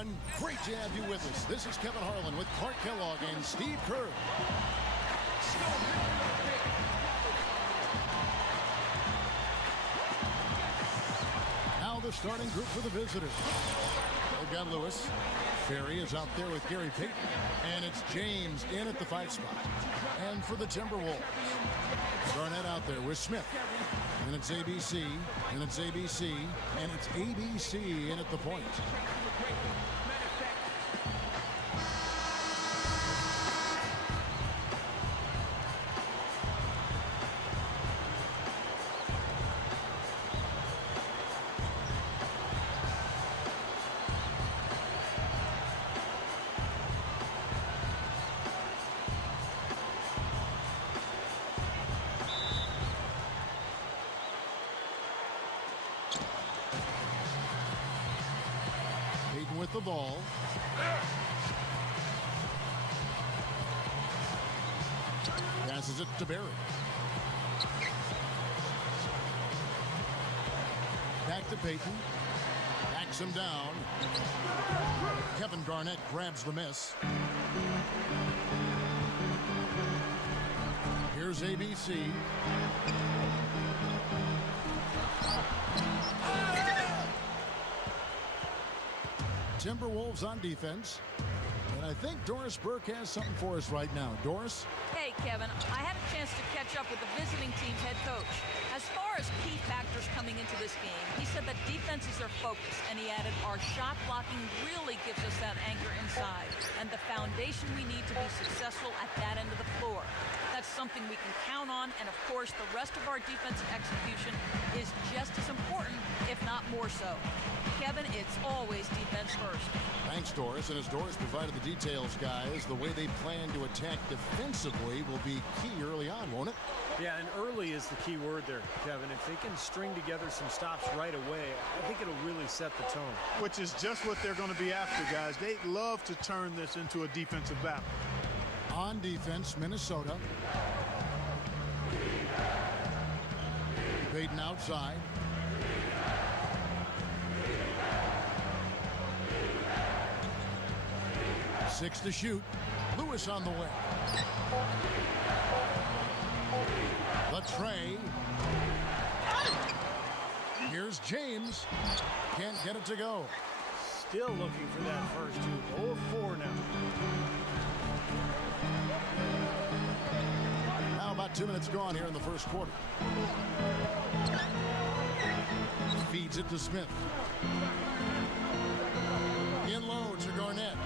everyone. Great to have you with us. This is Kevin Harlan with Clark Kellogg and Steve Kerr. Now the starting group for the visitors. They've got Lewis. Barry is out there with Gary Payton. And it's James in at the 5 spot. And for the Timberwolves, Garnett out there with Smith. And it's ABC, and it's ABC, and it's ABC in at the point. With the ball. Passes it to Barry. Back to Payton. Backs him down. Kevin Garnett grabs the miss. Here's ABC. Timberwolves on defense. And I think Doris Burke has something for us right now. Doris? Hey, Kevin. I had a chance to catch up with the visiting team's head coach. As far as key factors coming into this game, he said that defense is their focus, and he added, our shot blocking really gives us that anchor inside and the foundation we need to be successful at that end of the floor. That's something we can count on, and of course, the rest of our defensive execution is just as important, if not more so. Kevin, it's always defense first. Thanks, Doris. And as Doris provided the details, guys, the way they plan to attack defensively will be key early on, won't it? Yeah, and early is the key word there, Kevin. If they can string together some stops right away, I think it'll really set the tone. Which is just what they're going to be after, guys. They love to turn this into a defensive battle. On defense, Minnesota. Payton outside. 6 to shoot. Lewis on the way. The tray. Here's James. Can't get it to go. Still looking for that first two. 0 of 4 now. Now about 2 minutes gone here in the first quarter. Feeds it to Smith. In low to Garnett.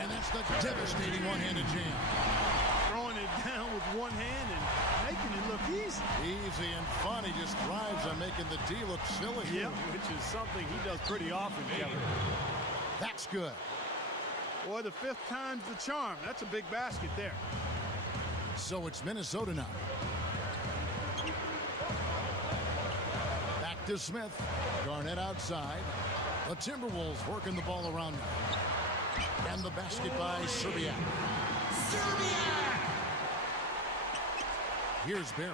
And that's the devastating one-handed jam. Throwing it down with one hand and making it look easy. Easy and fun. He just thrives on making the D look silly. Yep, which is something he does pretty often, Kevin. That's good. Boy, the 5th time's the charm. That's a big basket there. So it's Minnesota now. Back to Smith. Garnett outside. The Timberwolves working the ball around now. And the basket by Serbiak. Serbiak! Here's Barry.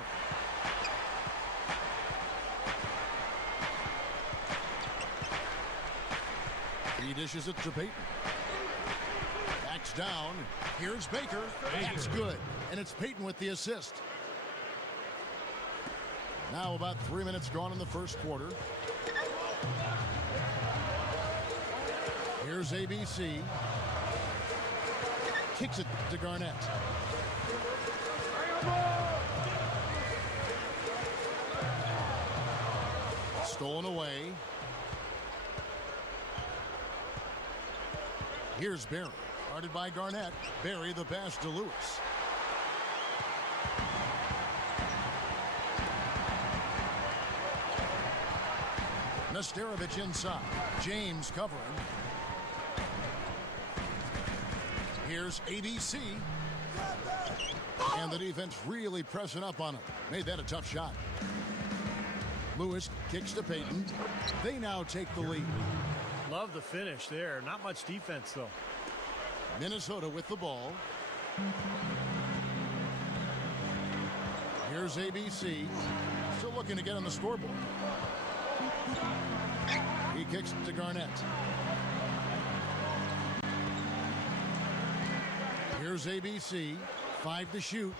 He dishes it to Payton. Backs down. Here's Baker. That's good. And it's Payton with the assist. Now about 3 minutes gone in the first quarter. Here's ABC. Kicks it to Garnett. Stolen away. Here's Barry. Guarded by Garnett. Barry the pass to Lewis. Nesterovic inside. James covering. Here's ABC. And the defense really pressing up on him. Made that a tough shot. Lewis kicks to Payton. They now take the lead. Love the finish there. Not much defense, though. Minnesota with the ball. Here's ABC. Still looking to get on the scoreboard. He kicks it to Garnett. Here's ABC. 5 to shoot.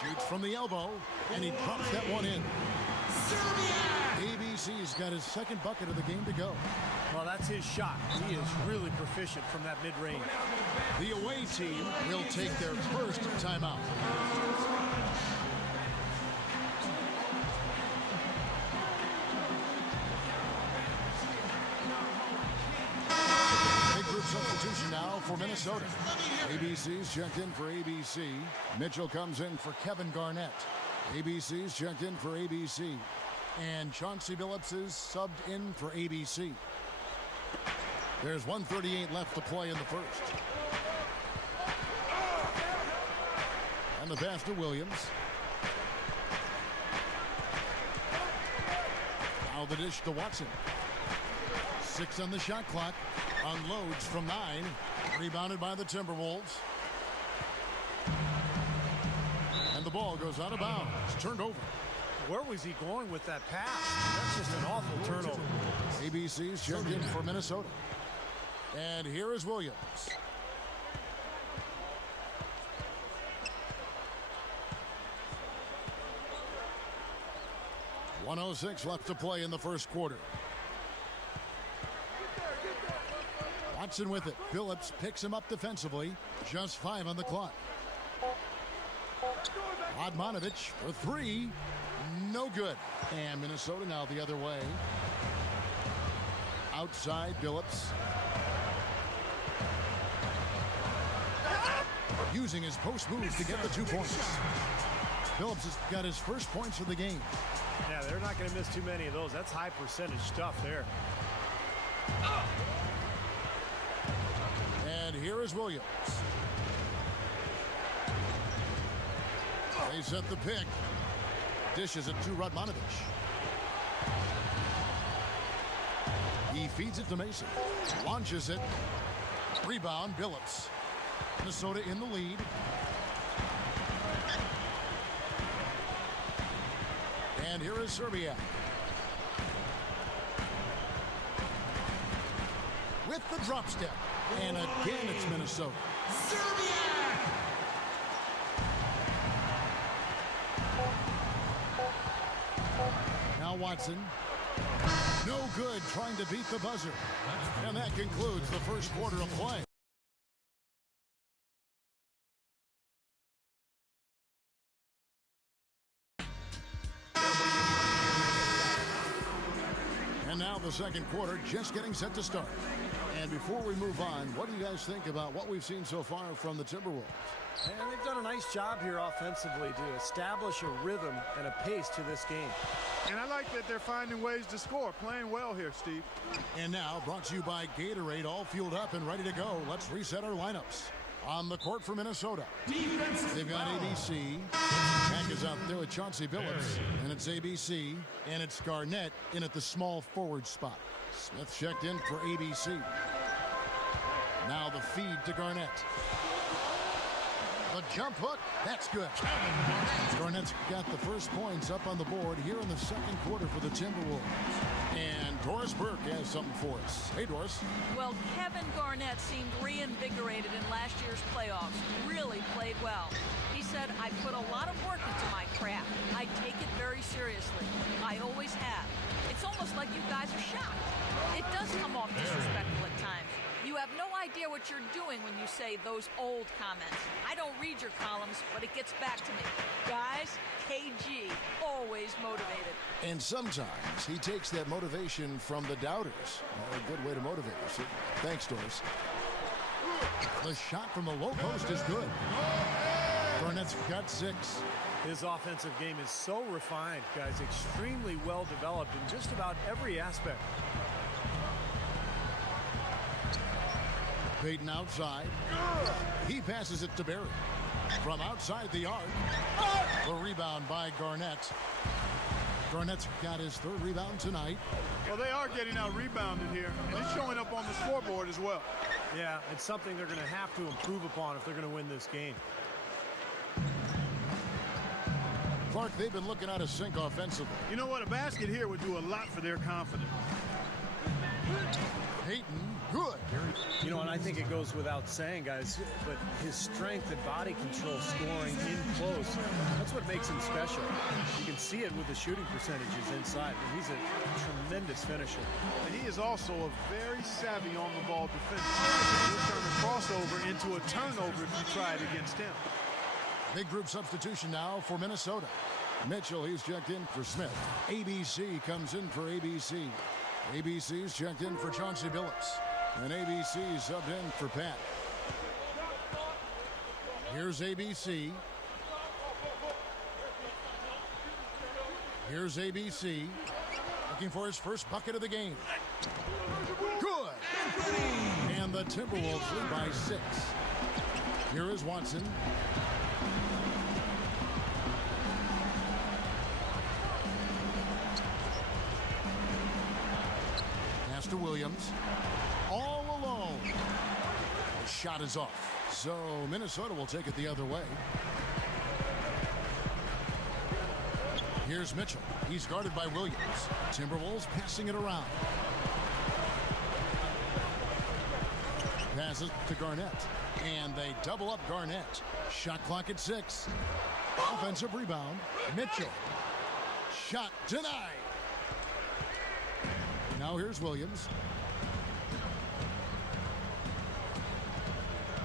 Shoots from the elbow, and he drops that one in. ABC's got his second bucket of the game to go. Well, that's his shot. He is really proficient from that mid-range. The away team will take their first timeout. Big group substitution now for Minnesota. ABC's checked in for ABC. Mitchell comes in for Kevin Garnett. ABC's checked in for ABC. And Chauncey Billups is subbed in for ABC. There's 1:38 left to play in the first. And the pass to Williams. Now the dish to Watson. 6 on the shot clock. Unloads from 9. Rebounded by the Timberwolves. And the ball goes out of bounds. Turned over. Where was he going with that pass? That's just an awful turnover. ABC's checked in for Minnesota. And here is Williams. .106 left to play in the first quarter. Watson with it. Billups picks him up defensively. Just 5 on the clock. Odmanovich for 3. No good. And Minnesota now the other way. Outside Billups. Using his post move to get the 2 points. Billups has got his first points of the game. Yeah, they're not going to miss too many of those. That's high percentage stuff there. And here is Williams. They set the pick. Dishes it to Radmanovich. He feeds it to Mason. Launches it. Rebound, Billups. Minnesota in the lead. And here is Serbia. With the drop step. And again, it's Minnesota. Now Watson. No good trying to beat the buzzer. And that concludes the first quarter of play. And now the second quarter just getting set to start. And before we move on, what do you guys think about what we've seen so far from the Timberwolves? And they've done a nice job here offensively to establish a rhythm and a pace to this game. And I like that they're finding ways to score, playing well here, Steve. And now, brought to you by Gatorade, all fueled up and ready to go. Let's reset our lineups. On the court for Minnesota, they've got ABC. Jack is out there with Chauncey Billups, and it's ABC, and it's Garnett in at the small forward spot. Smith checked in for ABC. Now the feed to Garnett. The jump hook, that's good. Garnett's got the first points up on the board here in the second quarter for the Timberwolves. And Doris Burke has something for us. Hey, Doris. Well, Kevin Garnett seemed reinvigorated in last year's playoffs. Really played well. He said, I put a lot of work into my craft. I take it very seriously. I always have. It's almost like you guys are shocked. It does come off disrespectful at times. You have no idea what you're doing when you say those old comments. I don't read your columns, but it gets back to me. Guys, KG, always motivated. And sometimes he takes that motivation from the doubters. A good way to motivate us. Thanks, Doris. The shot from the low post is good. Garnett's got 6. His offensive game is so refined, guys. Extremely well developed in just about every aspect. Payton outside. He passes it to Barry. From outside the arc. The rebound by Garnett. Garnett's got his 3rd rebound tonight. Well, they are getting out rebounded here, and it's showing up on the scoreboard as well. Yeah, it's something they're going to have to improve upon if they're going to win this game. Clark, they've been looking out of sync offensively. You know what? A basket here would do a lot for their confidence. Payton, good. You know, and I think it goes without saying, guys, but his strength and body control scoring in close, that's what makes him special. You can see it with the shooting percentages inside. I mean, he's a tremendous finisher. And he is also a very savvy on-the-ball defender. He'll turn a crossover into a turnover if you try it against him. Big group substitution now for Minnesota. Mitchell, he's checked in for Smith. ABC comes in for ABC. ABC's checked in for Chauncey Billups. And ABC subbed in for Pat. Here's ABC. Here's ABC. Looking for his first bucket of the game. Good! And the Timberwolves lead by 6. Here is Watson. Pass to Williams. All alone. The shot is off. So Minnesota will take it the other way. Here's Mitchell. He's guarded by Williams. Timberwolves passing it around. Passes to Garnett. And they double up Garnett. Shot clock at 6. Offensive rebound. Mitchell. Shot denied. Now here's Williams.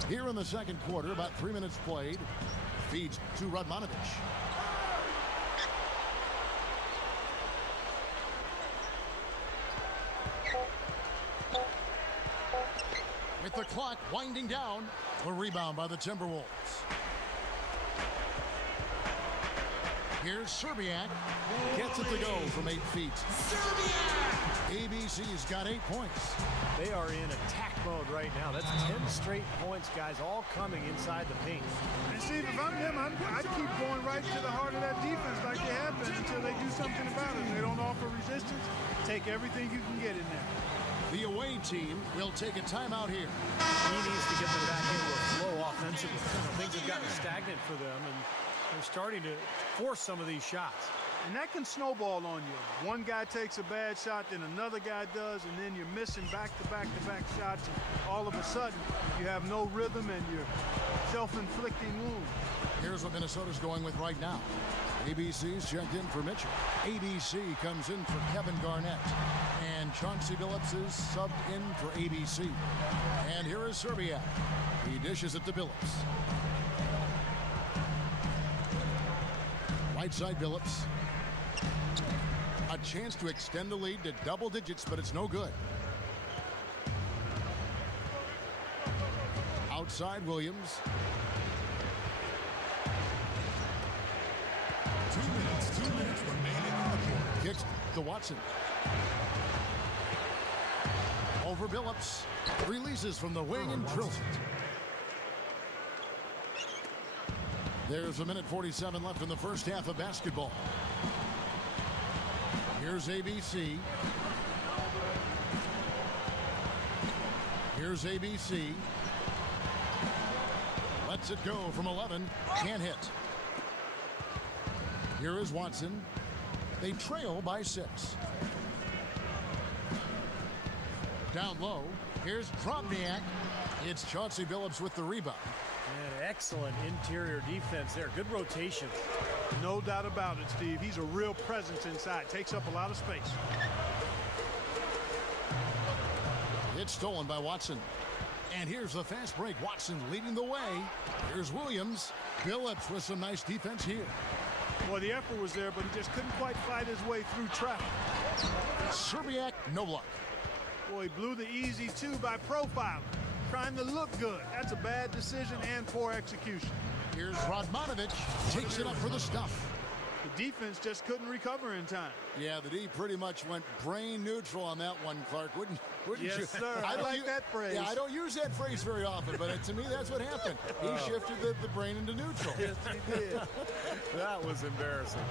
Here in the second quarter, about 3 minutes played. Feeds to Radmanovic. With the clock winding down, the rebound by the Timberwolves. Here's Serbiak. Gets it to go from 8 feet. Serbiak! ABC's got 8 points. They are in attack mode right now. That's 10 straight points, guys, all coming inside the paint. And Steve, if I'm him, I'd keep going right to the heart of that defense like they have been until they do something about it. If they don't offer resistance, take everything you can get in there. The away team will take a timeout here. He needs to get them back into a flow offensively. Things have gotten stagnant for them, and they're starting to force some of these shots. And that can snowball on you. One guy takes a bad shot, then another guy does, and then you're missing back-to-back-to-back shots. And all of a sudden, you have no rhythm and you're self-inflicting wounds. Here's what Minnesota's going with right now. ABC's checked in for Mitchell. ABC comes in for Kevin Garnett. And Chauncey Billups is subbed in for ABC. And here is Serbiak. He dishes it to Billups. Right side Billups. A chance to extend the lead to double digits, but it's no good. Outside Williams. 2 minutes remaining on the court. Kicks to Watson. Over Billups. Releases from the wing and drills it. There's 1:47 left in the first half of basketball. Here's ABC. Here's ABC. Lets it go from 11. Can't hit. Here is Watson. They trail by 6. Down low. Here's Drobniak. It's Chauncey Billups with the rebound. And excellent interior defense there. Good rotation. No doubt about it, Steve. He's a real presence inside. Takes up a lot of space. It's stolen by Watson. And here's the fast break. Watson leading the way. Here's Williams. Billups with some nice defense here. Well, the effort was there, but he just couldn't quite fight his way through traffic. Serbiak, no luck. Boy, he blew the easy 2 by profiling. Trying to look good. That's a bad decision and poor execution. Here's Radmanovic. Takes it up for the stuff. The defense just couldn't recover in time. Yeah, the D pretty much went brain neutral on that one, Clark. Wouldn't yes, you? Sir. I like that phrase. Yeah, I don't use that phrase very often, but to me, that's what happened. He shifted the brain into neutral. Yes, he did. That was embarrassing.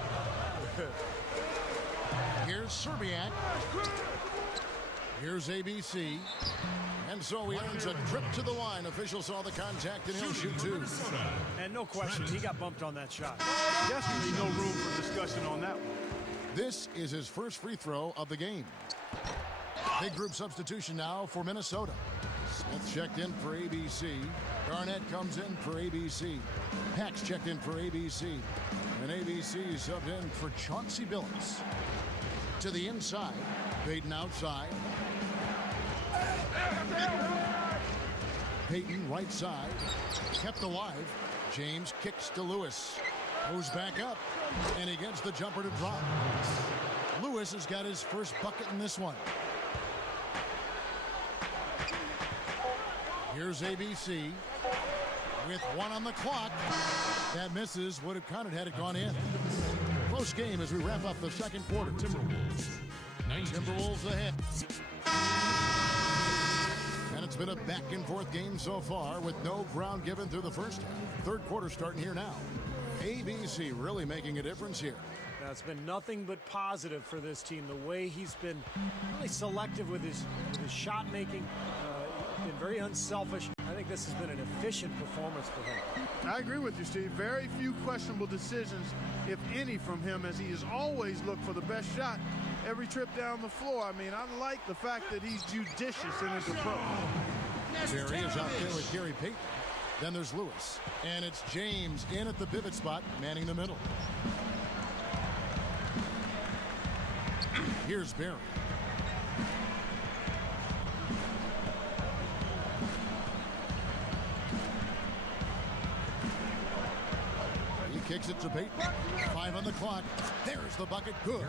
Here's Serbiak. Here's ABC. And so he earns a trip to the line. Officials saw the contact, and he'll shoot 2. And no question, he got bumped on that shot. Definitely no room for discussion on that one. This is his first free throw of the game. Big group substitution now for Minnesota. Smith checked in for ABC. Garnett comes in for ABC. Pax checked in for ABC. And ABC subbed in for Chauncey Billups. To the inside. Payton outside. Payton right side. Kept alive. James kicks to Lewis. Moves back up. And he gets the jumper to drop. Lewis has got his first bucket in this one. Here's ABC with 1 on the clock. That misses. Would have counted had it gone in. Close game as we wrap up the second quarter. Timberwolves ahead. And it's been a back and forth game so far with no ground given through the first half. Third quarter starting here now. ABC really making a difference here. Now, it's been nothing but positive for this team. The way he's been really selective with his shot making, been very unselfish. I think this has been an efficient performance for him. I agree with you, Steve. Very few questionable decisions, if any, from him, as he has always looked for the best shot every trip down the floor. I mean, I like the fact that he's judicious in his approach. Barry is out there with Gary Payton. Then there's Lewis. And it's James in at the pivot spot, manning the middle. Here's Barry. He kicks it to Payton. 5 on the clock. There's the bucket. Good.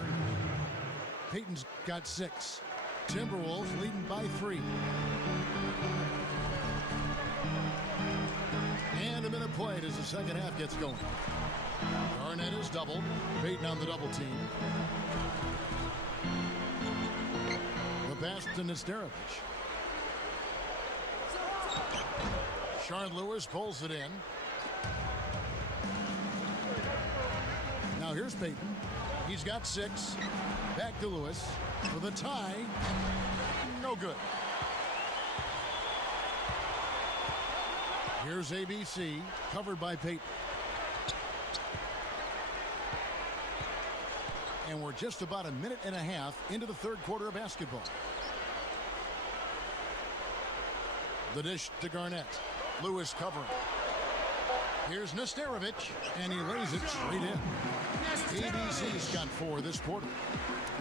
Payton's got 6. Timberwolves leading by 3. And a minute played as the second half gets going. Garnett is doubled. Payton on the double team. The pass to Nesterovic. Shard Lewis pulls it in. Now here's Payton. He's got 6. Back to Lewis for the tie. No good. Here's ABC, covered by Payton. And we're just about a minute and a half into the third quarter of basketball. The dish to Garnett. Lewis covering. Here's Nesterovic, and he lays it straight in. ABC's got 4 this quarter.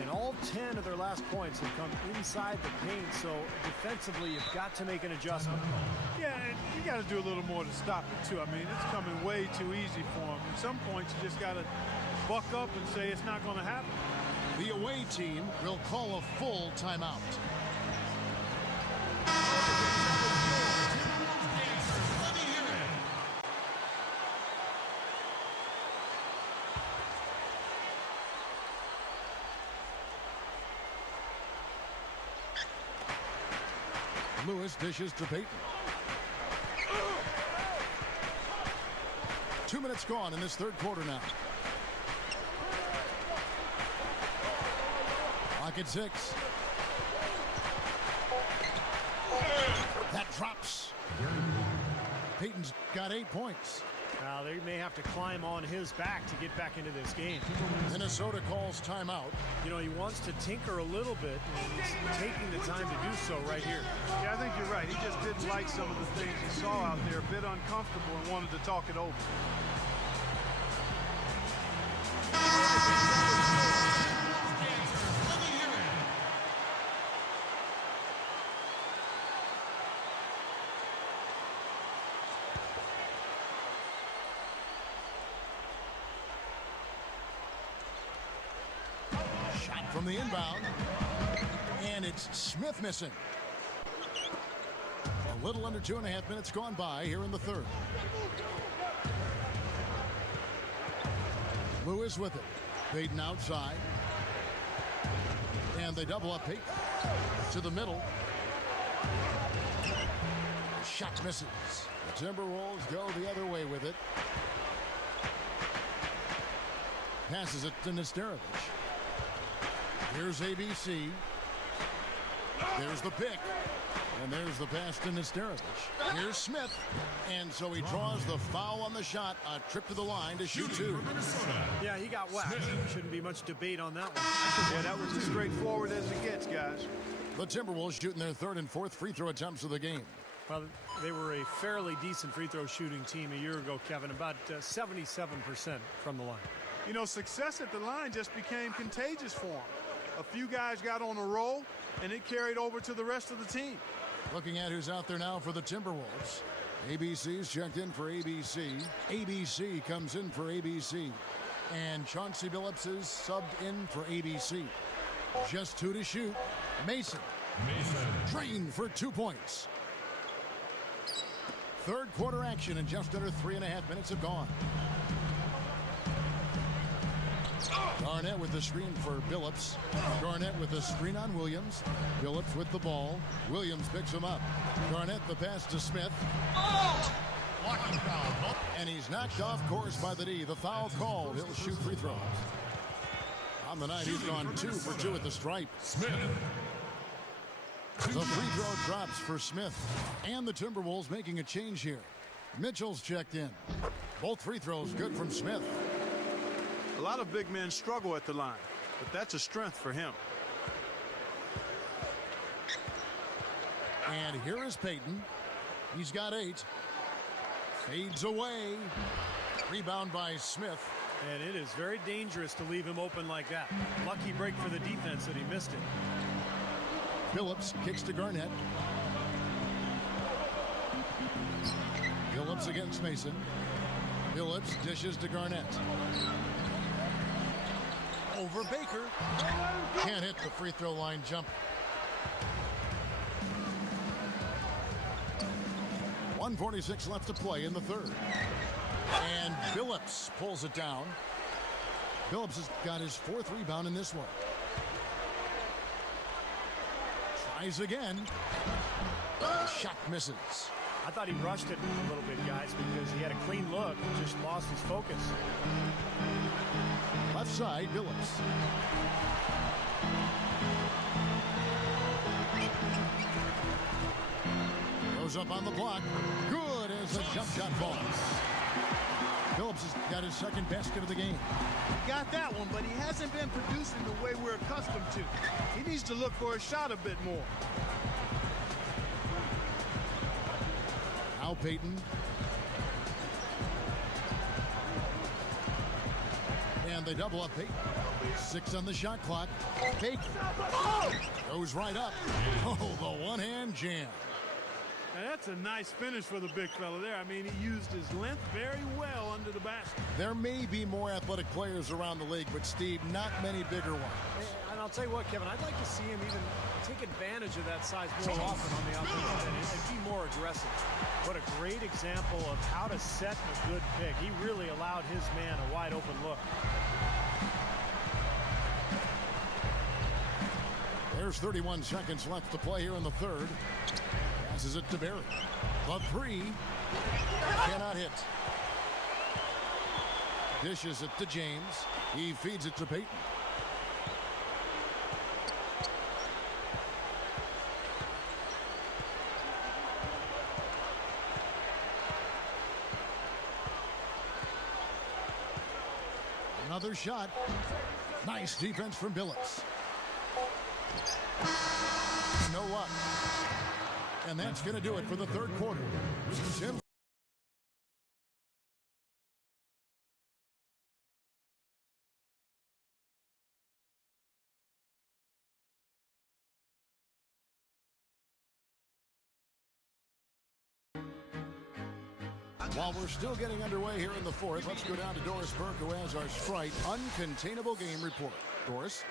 And all 10 of their last points have come inside the paint, so defensively you've got to make an adjustment. Yeah, and you got to do a little more to stop it, too. I mean, it's coming way too easy for him. At some points, you just got to buck up and say it's not going to happen. The away team will call a full timeout. Lewis dishes to Payton. 2 minutes gone in this third quarter now. Clock at 6. That drops. Payton's got 8 points. Now they may have to climb on his back to get back into this game. Minnesota calls timeout. You know, he wants to tinker a little bit, and he's taking the time to do so right here. Yeah, I think you're right. He just didn't like some of the things he saw out there, a bit uncomfortable, and wanted to talk it over. Shot from the inbound. And it's Smith missing. A little under 2.5 minutes gone by here in the third. Lewis with it. Payton outside. And they double up Payton. To the middle. Shot misses. The Timberwolves go the other way with it. Passes it to Nesterovic. Here's ABC. There's the pick. And there's the pass to Nesterovic. Here's Smith. And so he draws the foul on the shot. A trip to the line to shoot 2. Yeah, he got whacked. Shouldn't be much debate on that one. Yeah, that was as straightforward as it gets, guys. The Timberwolves shooting their third and fourth free throw attempts of the game. Well, they were a fairly decent free throw shooting team a year ago, Kevin, about 77% from the line. You know, success at the line just became contagious for them. A few guys got on a roll, and it carried over to the rest of the team. Looking at who's out there now for the Timberwolves. ABC's checked in for ABC. ABC comes in for ABC. And Chauncey Billups is subbed in for ABC. Just 2 to shoot. Mason. Trained for 2 points. Third quarter action, and just under 3.5 minutes have gone. Garnett with the screen for Billups. Garnett with the screen on Williams. Billups with the ball. Williams picks him up. Garnett the pass to Smith. Blocking foul. And he's knocked off course by the D. The foul called. He'll shoot free throws. On the night, he's gone 2 for 2 at the stripe. Smith. The free throw drops for Smith. And the Timberwolves making a change here. Mitchell's checked in. Both free throws good from Smith. A lot of big men struggle at the line, but that's a strength for him. And here is Payton. He's got 8. Fades away. Rebound by Smith. And it is very dangerous to leave him open like that. Lucky break for the defense that he missed it. Billups kicks to Garnett. Billups against Mason. Billups dishes to Garnett. Over Baker. Can't hit the free throw line jump. 1:46 left to play in the third. And Billups pulls it down. Billups has got his 4th rebound in this one. Tries again. Shot misses. I thought he rushed it a little bit, guys, because he had a clean look and just lost his focus. Left side, Billups. Goes up on the block. Good as a jump shot falls. Billups has got his 2nd basket of the game. Got that one, but he hasn't been producing the way we're accustomed to. He needs to look for a shot a bit more. Now Payton. And they double up Payton. 6 on the shot clock. Baker goes right up. Oh, the one-hand jam. Now that's a nice finish for the big fella there. I mean, he used his length very well under the basket. There may be more athletic players around the league, but Steve, not many bigger ones. And I'll tell you what, Kevin, I'd like to see him even take advantage of that size more often on the offensive end and be more aggressive. What a great example of how to set a good pick. He really allowed his man a wide open look. There's 31 seconds left to play here in the third. Passes it to Barry. The 3 cannot hit. Dishes it to James. He feeds it to Payton. Another shot. Nice defense from Billups. No luck. And that's going to do it for the third quarter. While we're still getting underway here in the fourth, let's go down to Doris Burke, who has our Sprite Uncontainable Game Report. Doris?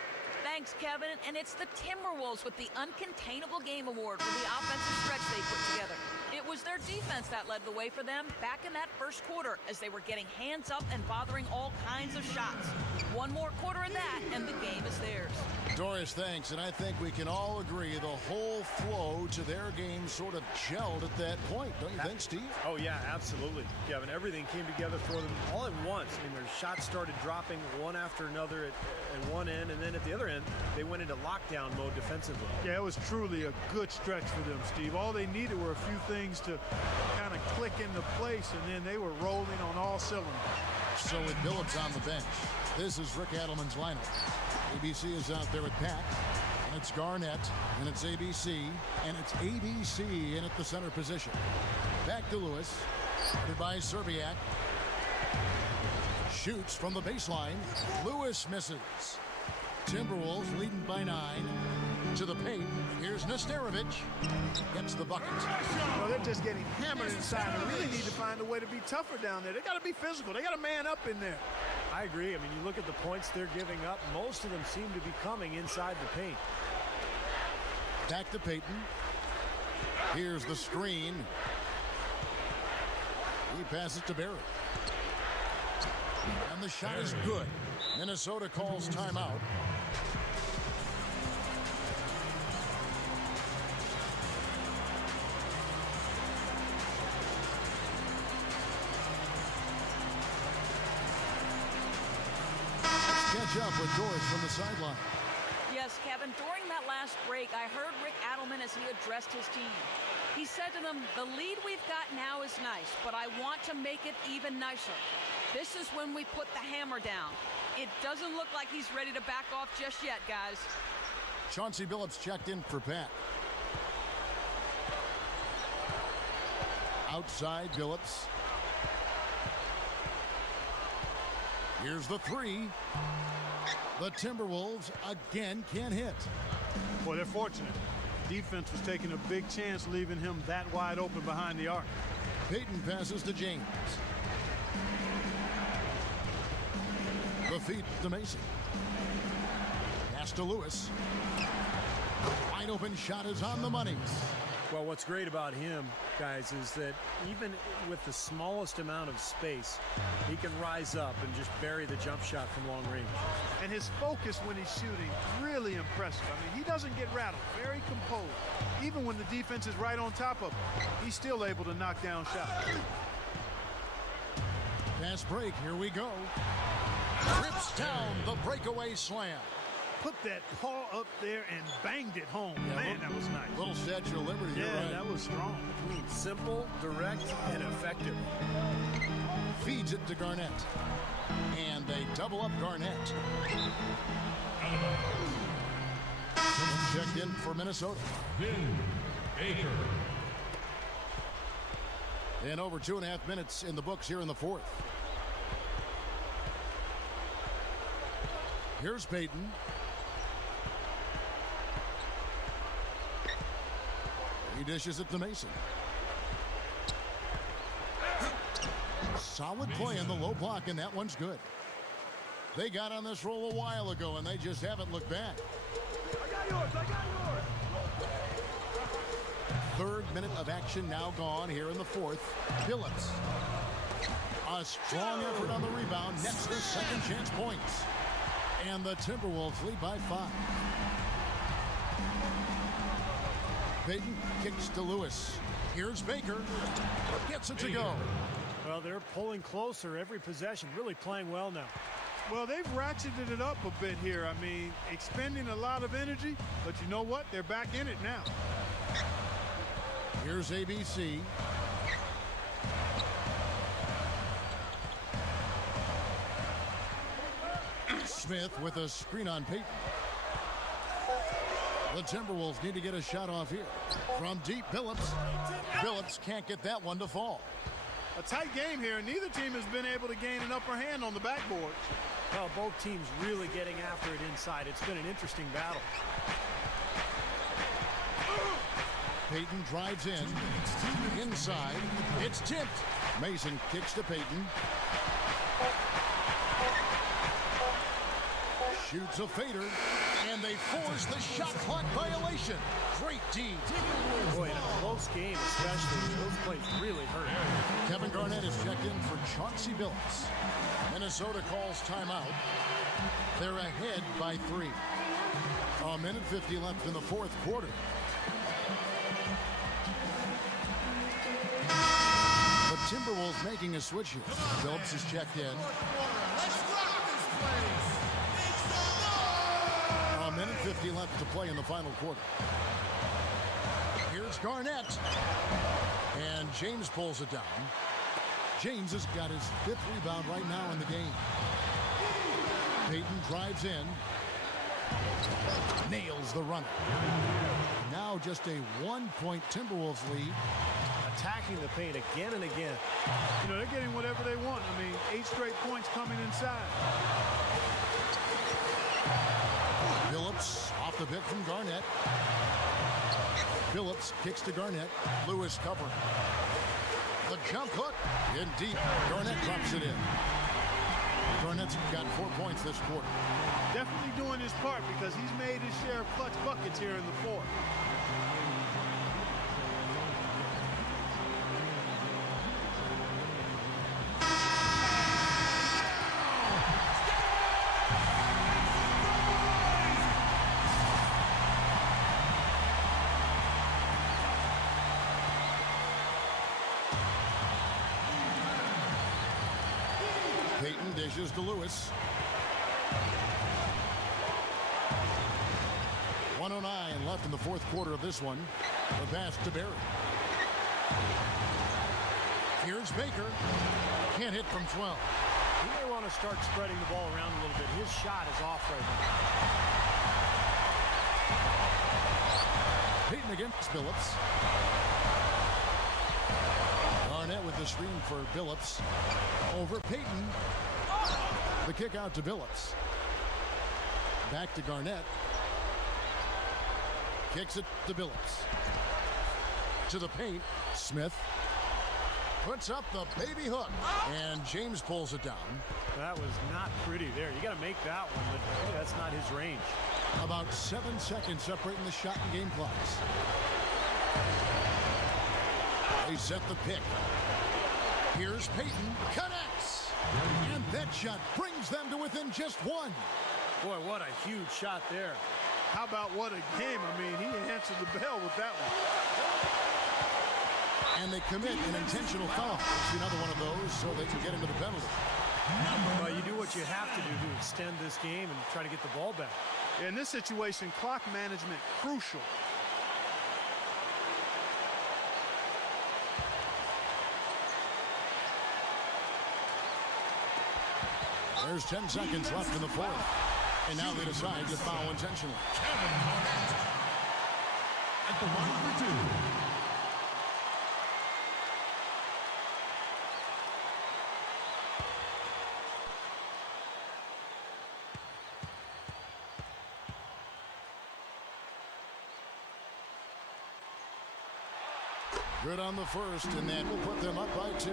Thanks, Kevin. And it's the Timberwolves with the Uncontainable Game Award for the offensive stretch they put together. It was their defense that led the way for them back in that first quarter as they were getting hands up and bothering all kinds of shots. One more quarter of that, and the game is theirs. Doris, thanks. And I think we can all agree the whole flow to their game sort of gelled at that point. Don't you think, Steve? Oh, yeah, absolutely, Kevin. Everything came together for them all at once. I mean, their shots started dropping one after another at one end, and then at the other end, they went into lockdown mode defensively. Yeah, it was truly a good stretch for them, Steve. All they needed were a few things to kind of click into place, and then they were rolling on all cylinders. So with Billups on the bench, this is Rick Adelman's lineup. ABC is out there with Pat. And it's Garnett, and it's ABC, and it's ABC in at the center position. Back to Lewis, guarded by Serbiak. Shoots from the baseline. Lewis misses. Timberwolves leading by 9. To the paint. Here's Nesterovic. Gets the bucket. Well, they're just getting hammered inside. They really need to find a way to be tougher down there. They got to be physical. They got to man up in there. I agree. I mean, you look at the points they're giving up. Most of them seem to be coming inside the paint. Back to Payton. Here's the screen. He passes to Barry. And the shot is good. Minnesota calls timeout. Catch up with Doris from the sideline. Yes, Kevin, during that last break, I heard Rick Adelman as he addressed his team. He said to them, the lead we've got now is nice, but I want to make it even nicer. This is when we put the hammer down. It doesn't look like he's ready to back off just yet, guys. Chauncey Billups checked in for Pat. Outside Billups. Here's the three. The Timberwolves again can't hit. Boy, they're fortunate. Defense was taking a big chance leaving him that wide open behind the arc. Payton passes to James. The feed to Mason. Pass to Lewis. Wide open shot is on the money. Well, what's great about him, guys, is that even with the smallest amount of space, he can rise up and just bury the jump shot from long range. And his focus when he's shooting, really impressive. I mean, he doesn't get rattled, very composed. Even when the defense is right on top of him, he's still able to knock down shots. Fast break, here we go. Rips down the breakaway slam. Put that paw up there and banged it home. Yeah, man, that was nice. Little Statue of Liberty. Yeah, right. that was strong. Simple, direct, and effective. Feeds it to Garnett. And they double up Garnett. Checked in for Minnesota. Vin Baker. And over 2.5 minutes in the books here in the fourth. Here's Payton. He dishes it to Mason. Solid play in the low block, and that one's good. They got on this roll a while ago, and they just haven't looked back. I got yours. Third minute of action now gone here in the fourth. Billups. A strong effort on the rebound. Nets their second chance points. And the Timberwolves lead by 5. Payton kicks to Lewis. Here's Baker. Gets it to go. Well, they're pulling closer every possession, really playing well now. Well, they've ratcheted it up a bit here. I mean, expending a lot of energy, but you know what? They're back in it now. Here's ABC. Smith with a screen on Payton. The Timberwolves need to get a shot off here. From deep, Billups. Billups can't get that one to fall. A tight game here, and neither team has been able to gain an upper hand on the backboard. Well, both teams really getting after it inside. It's been an interesting battle. Payton drives in. Inside. It's tipped. Mason kicks to Payton. Shoots a fader. And they force the shot clock violation. Great D. Boy, in a close game especially, those plays really hurt. Kevin Garnett is checked in for Chauncey Billups. Minnesota calls timeout. They're ahead by 3. A minute 50 left in the fourth quarter. The Timberwolves making a switch here. Billups is checked in. Let's rock this place. A minute 50 left to play in the final quarter. Here's Garnett. And James pulls it down. James has got his 5th rebound right now in the game. Payton drives in. Nails the runner. Now just a 1-point Timberwolves lead. Attacking the paint again and again. You know, they're getting whatever they want. I mean, 8 straight points coming inside. Phillips off the bit from Garnett. Phillips kicks to Garnett. Lewis covering. The jump hook in deep. Garnett drops it in. Garnett's got 4 points this quarter. Definitely doing his part because he's made his share of clutch buckets here in the fourth. Payton dishes to Lewis. 1:09 left in the fourth quarter of this one. The pass to Barry. Here's Baker. Can't hit from 12. He may want to start spreading the ball around a little bit. His shot is off right now. Payton against Phillips. Garnett with the screen for Phillips. Over Payton. The kick out to Phillips. Back to Garnett. Kicks it to Phillips. To the paint. Smith puts up the baby hook. And James pulls it down. That was not pretty there. You got to make that one, but hey, that's not his range. About 7 seconds separating the shot and game clocks. They set the pick. Here's Payton. Connects. And that shot brings them to within just one. Boy, what a huge shot there. How about what a game? I mean, he answered the bell with that one. And they commit an intentional foul. It's another one of those so they can get into the penalty. Well, you do what you have to do to extend this game and try to get the ball back. In this situation, clock management crucial. There's 10 seconds left in the fourth. And now they decide to foul intentionally. Kevin Garnett at the line for 2. Good on the first, and that will put them up by 2.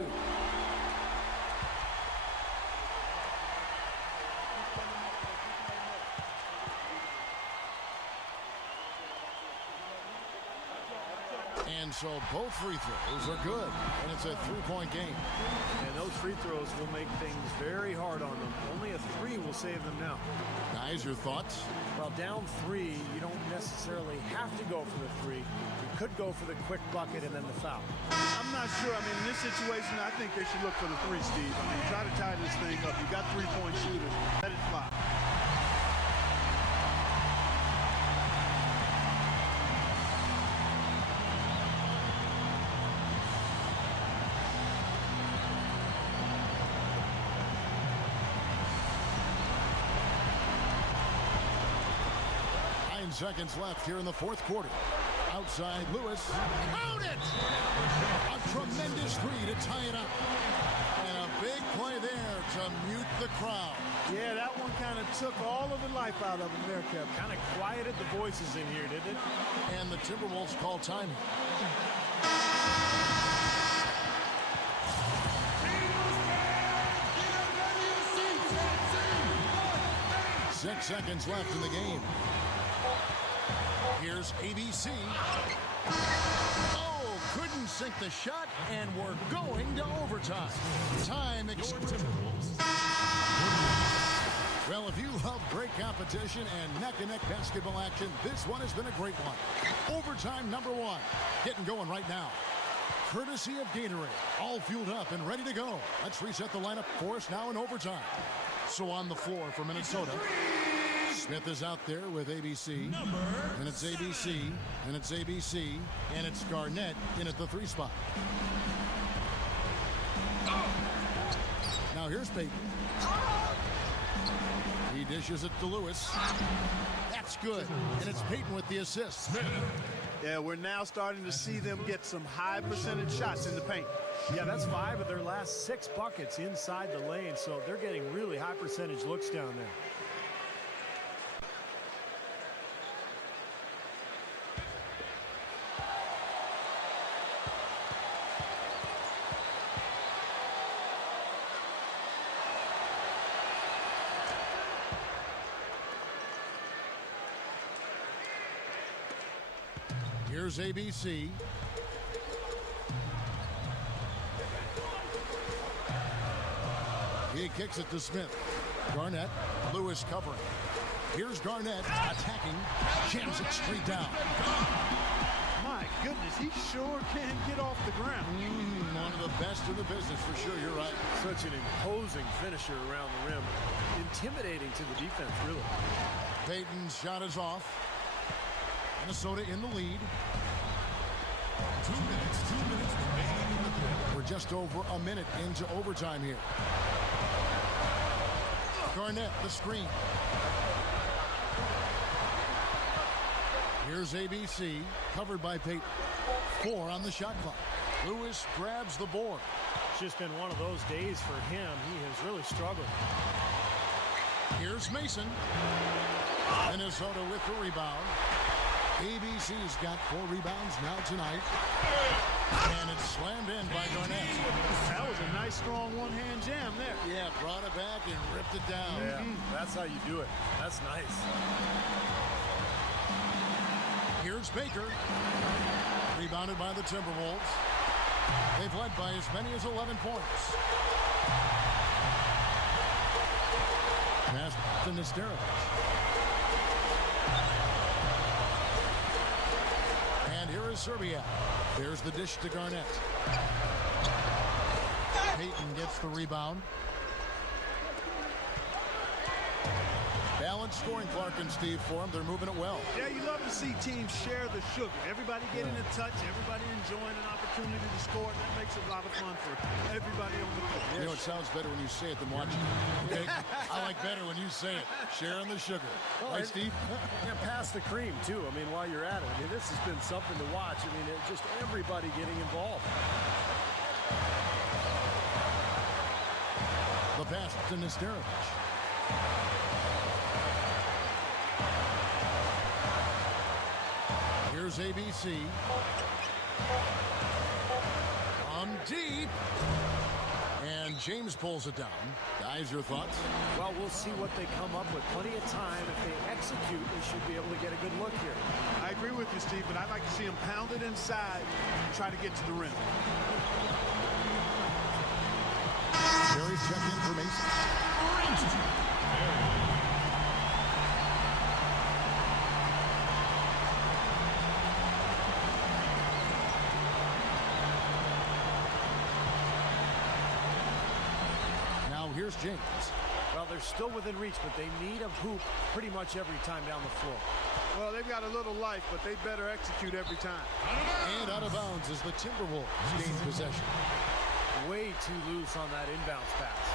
And so both free throws are good, and it's a 3-point game. And those free throws will make things very hard on them. Only a 3 will save them now. Guys, your thoughts? Well, down 3, you don't necessarily have to go for the 3. You could go for the quick bucket and then the foul. I'm not sure. I mean, in this situation, I think they should look for the 3, Steve. I mean, try to tie this thing up. You got 3-point shooters. Let it fly. Seconds left here in the fourth quarter. Outside Lewis. Count it! A tremendous 3 to tie it up. And a big play there to mute the crowd. Yeah, that one kind of took all of the life out of them there, Kevin. Kind of quieted the voices in here, didn't it? And the Timberwolves call timing. 6 seconds left in the game. Here's ABC. Oh, couldn't sink the shot, and we're going to overtime. Time Well, if you love great competition and neck-and-neck basketball action, this one has been a great one. Overtime number 1. Getting going right now. Courtesy of Gatorade. All fueled up and ready to go. Let's reset the lineup for us now in overtime. So on the floor for Minnesota, Smith is out there with ABC, and it's ABC, and it's ABC, and it's Garnett in at the 3 spot. Now here's Payton. He dishes it to Lewis. That's good. And it's Payton with the assist. Yeah, we're now starting to see them get some high percentage shots in the paint. Yeah, that's 5 of their last 6 buckets inside the lane, so they're getting really high percentage looks down there. Here's ABC. He kicks it to Smith. Garnett, Lewis covering. Here's Garnett attacking, jams it straight down. My goodness, he sure can get off the ground. One of the best in the business for sure, you're right. Such an imposing finisher around the rim. Intimidating to the defense, really. Payton's shot is off. Minnesota in the lead. 2 minutes remaining in the quarter. We're just over a minute into overtime here. Garnett, the screen. Here's ABC, covered by Payton. 4 on the shot clock. Lewis grabs the board. It's just been one of those days for him. He has really struggled. Here's Mason. Minnesota with the rebound. ABC's got 4 rebounds now tonight. And it's slammed in by Garnett. That was a nice, strong one-hand jam there. Yeah, brought it back and ripped it down. Yeah, that's how you do it. That's nice. Here's Baker. Rebounded by the Timberwolves. They've led by as many as 11 points. Pass to Nesterovich. And here is Serbia. There's the dish to Garnett. Payton gets the rebound. Balanced scoring, Clark and Steve, for them. They're moving it well. Yeah, you love to see teams share the sugar. Everybody getting a touch, everybody enjoying an opportunity to score. That makes it a lot of fun for everybody on the court. You know, it sounds better when you say it than watching it. Okay? I like better when you say it. Sharing the sugar. Right, Steve? Yeah, pass the cream, too. I mean, while you're at it. I mean, this has been something to watch. I mean, just everybody getting involved. The pass to Nesterovich. Here's ABC. From deep. And James pulls it down. Guys, your thoughts? Well, we'll see what they come up with. Plenty of time. If they execute, they should be able to get a good look here. I agree with you, Steve, but I'd like to see him pound it inside and try to get to the rim. Jerry's check in for Mason. Here's James. Well, they're still within reach, but they need a hoop pretty much every time down the floor. Well, they've got a little life, but they better execute every time. And out of bounds as the Timberwolves gain possession. Way too loose on that inbounds pass.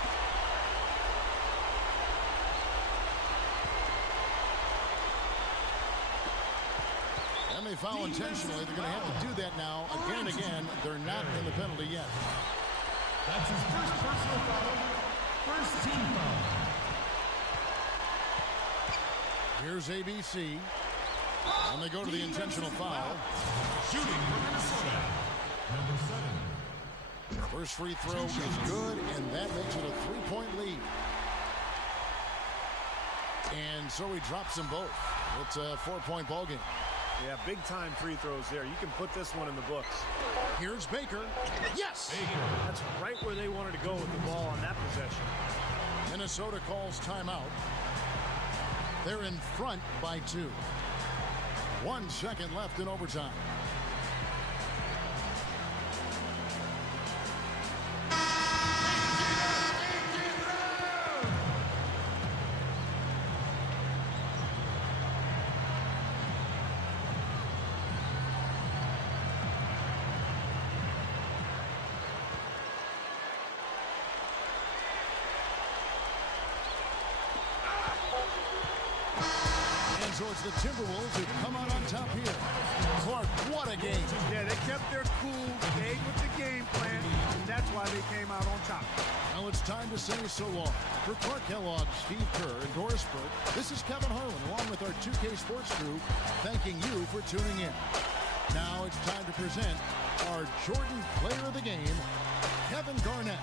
And they foul intentionally. They're going to have to do that now again and again. They're not in the penalty yet. That's his first personal foul. First team foul. Here's ABC. And they go to the intentional foul. Shooting for Minnesota. Number 7. First free throw is good, and that makes it a 3-point lead. And so he drops them both. It's a 4-point ball game. Yeah, big-time free throws there. You can put this one in the books. Here's Baker. Yes! Baker. That's right where they wanted to go with the ball on that possession. Minnesota calls timeout. They're in front by 2. 1 second left in overtime. So it's the Timberwolves who come out on top here. Clark, what a game. Yeah, they kept their cool, stayed with the game plan, and that's why they came out on top. Now it's time to say so long. For Clark Kellogg, Steve Kerr, and Doris Burke, this is Kevin Harlan, along with our 2K Sports crew, thanking you for tuning in. Now it's time to present our Jordan Player of the Game, Kevin Garnett.